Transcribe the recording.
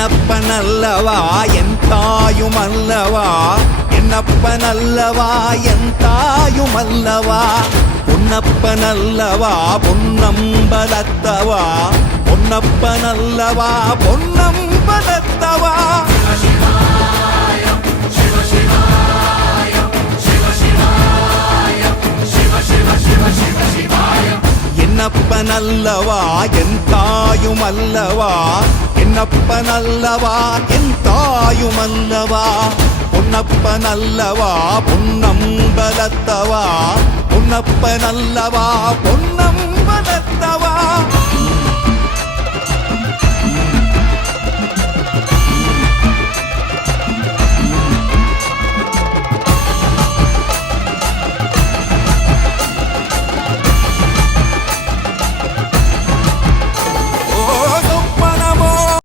என்னப்பனல்லவா என் தாயுமல்லவா, என்னப்பனல்லவா என் தாயுமல்லவா, பொன்னப்பனல்லவா பொன்னம்பலத்தவா, பொன்னப்பனல்லவா பொன்னம்பலத்தவா. என்னப்பனல்லவா என் தாயுமல்லவா, என்னப்பனல்லவா என் தாயுமல்லவா, பொன்னப்பனல்லவா பொன்னம்பலத்தவா, பொன்னப்பனல்லவா பொன்னம்பலத்தவா.